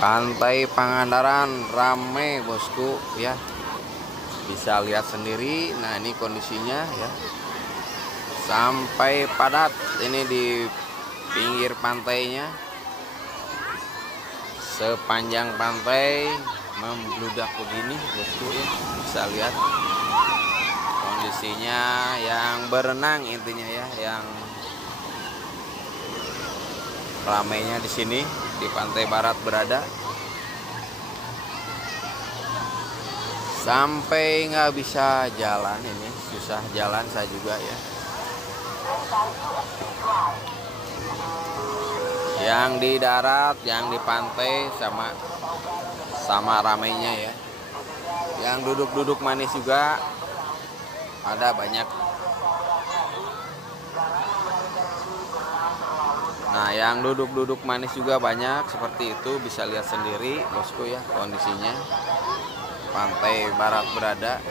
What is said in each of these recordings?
Pantai Pangandaran rame bosku ya, bisa lihat sendiri. Nah ini kondisinya ya, sampai padat ini di pinggir pantainya. Sepanjang pantai membludak begini bosku ya, bisa lihat kondisinya. Yang berenang intinya ya, yang ramainya di sini di pantai barat berada, sampai nggak bisa jalan. Ini susah jalan saya juga ya. Yang di darat, yang di pantai sama ramainya ya. Yang duduk-duduk manis juga ada banyak. Nah yang duduk-duduk manis juga banyak seperti itu, bisa lihat sendiri bosku ya kondisinya. Pantai barat berada.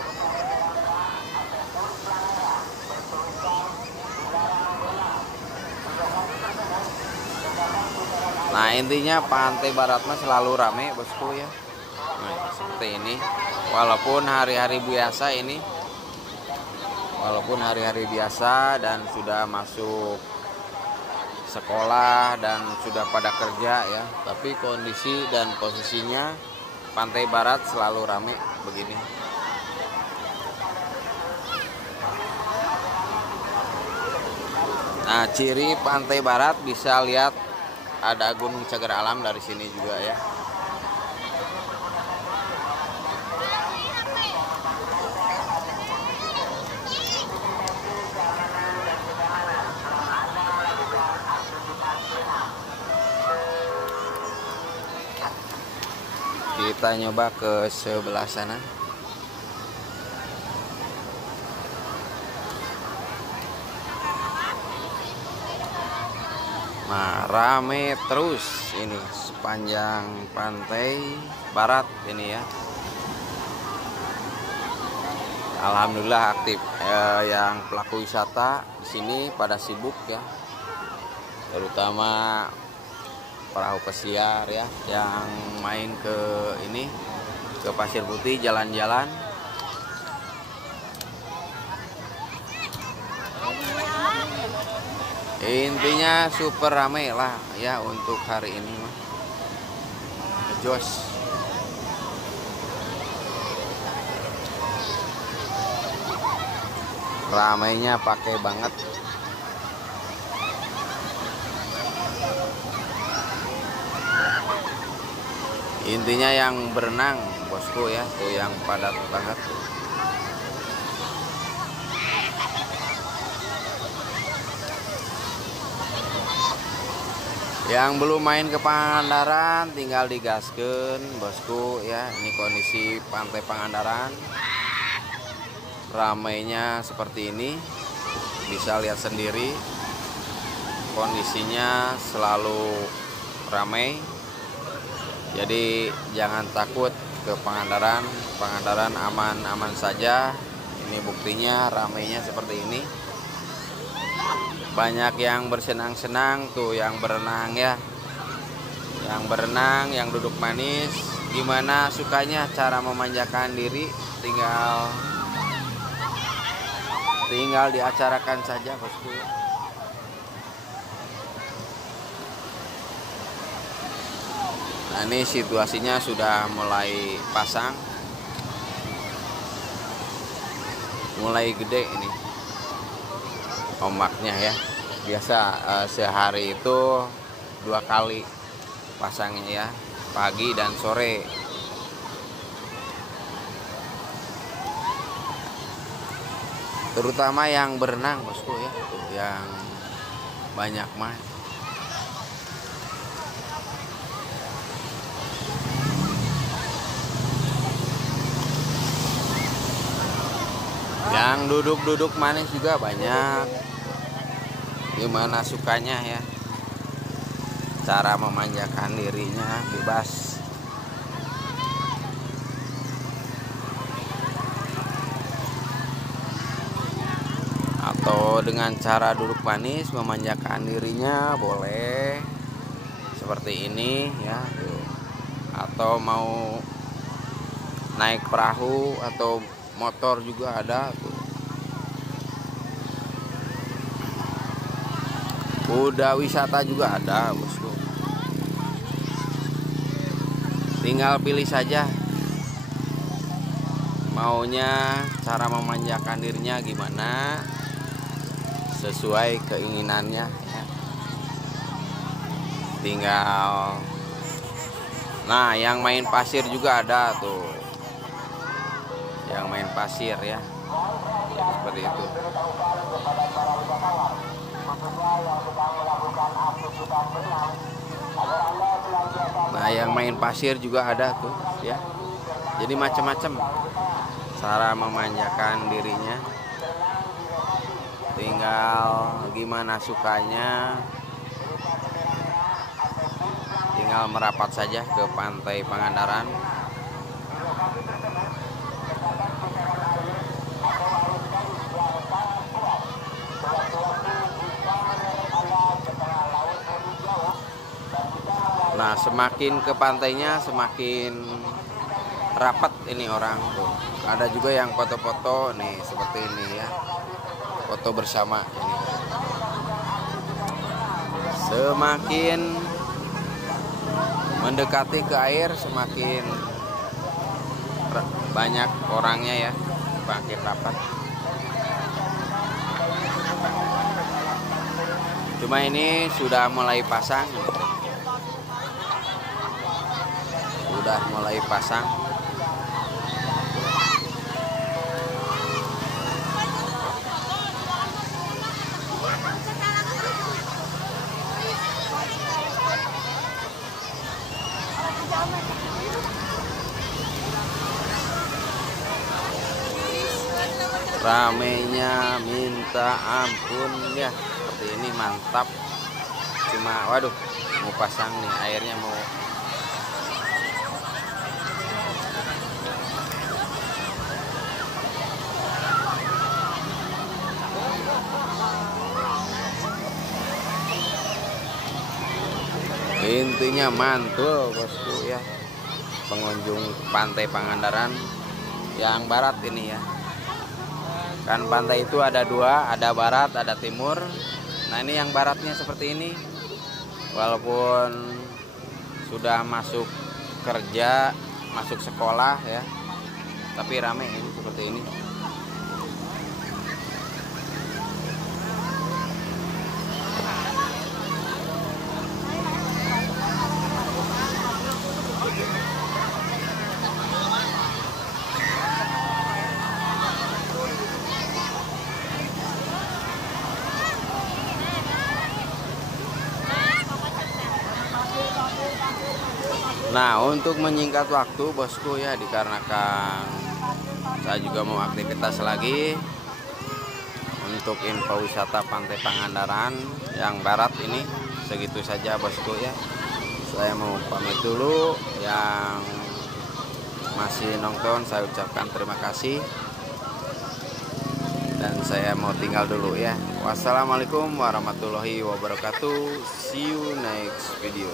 Nah intinya pantai barat mah selalu rame bosku ya. Nah seperti ini, walaupun hari-hari biasa ini, dan sudah masuk sekolah dan sudah pada kerja ya, tapi kondisi dan posisinya pantai barat selalu rame begini. Nah ciri pantai barat bisa lihat ada Gunung Cagar Alam dari sini juga ya. Kita nyoba ke sebelah sana. Nah rame terus ini sepanjang pantai barat ini ya. Alhamdulillah aktif yang pelaku wisata di sini pada sibuk ya, terutama perahu pesiar ya, yang main ke ini, ke Pasir Putih, jalan-jalan. Intinya super rame lah ya untuk hari ini mah. Jos. Ramainya pakai banget. Intinya yang berenang bosku ya, tuh yang padat banget tuh. Yang belum main ke Pangandaran tinggal digaskeun bosku ya. Ini kondisi pantai Pangandaran, ramainya seperti ini, bisa lihat sendiri kondisinya selalu ramai. Jadi jangan takut ke Pangandaran. Pangandaran aman-aman saja. Ini buktinya ramainya seperti ini. Banyak yang bersenang-senang tuh, yang berenang ya. Yang berenang, yang duduk manis. Gimana sukanya cara memanjakan diri, tinggal diacarakan saja bosku. Nah ini situasinya sudah mulai pasang, mulai gede ini ombaknya ya. Biasa sehari itu 2 kali pasangnya ya, pagi dan sore. Terutama yang berenang bosku ya, tuh yang banyak mah. Yang duduk-duduk manis juga banyak. Gimana sukanya ya, cara memanjakan dirinya bebas. Atau dengan cara duduk manis memanjakan dirinya boleh seperti ini ya. atau mau naik perahu atau motor juga ada tuh. Kuda wisata juga ada, bosku. Tinggal pilih saja maunya cara memanjakan dirinya gimana, sesuai keinginannya ya. Tinggal, nah yang main pasir juga ada tuh, yang main pasir ya, seperti itu. Nah yang main pasir juga ada tuh ya. Jadi macam-macam cara memanjakan dirinya, tinggal gimana sukanya. Tinggal merapat saja ke pantai Pangandaran. Nah semakin ke pantainya semakin rapat ini orang tuh. Ada juga yang foto-foto nih seperti ini ya, foto bersama ini. Semakin mendekati ke air semakin banyak orangnya ya, semakin rapat. Cuma ini sudah mulai pasang, sudah mulai pasang. Ramenya minta ampun ya, seperti ini mantap. Cuma waduh, mau pasang nih, airnya mau intinya mantul, bosku ya. Pengunjung pantai Pangandaran yang barat ini ya. Kan pantai itu ada dua, ada barat, ada timur. Nah ini yang baratnya seperti ini. Walaupun sudah masuk kerja, masuk sekolah ya, tapi rame ini seperti ini. Nah untuk menyingkat waktu bosku ya, dikarenakan saya juga mau aktivitas lagi. Untuk info wisata pantai Pangandaran yang barat ini segitu saja bosku ya. Saya mau pamit dulu. Yang masih nonton saya ucapkan terima kasih, dan saya mau tinggal dulu ya. Wassalamualaikum warahmatullahi wabarakatuh. See you next video.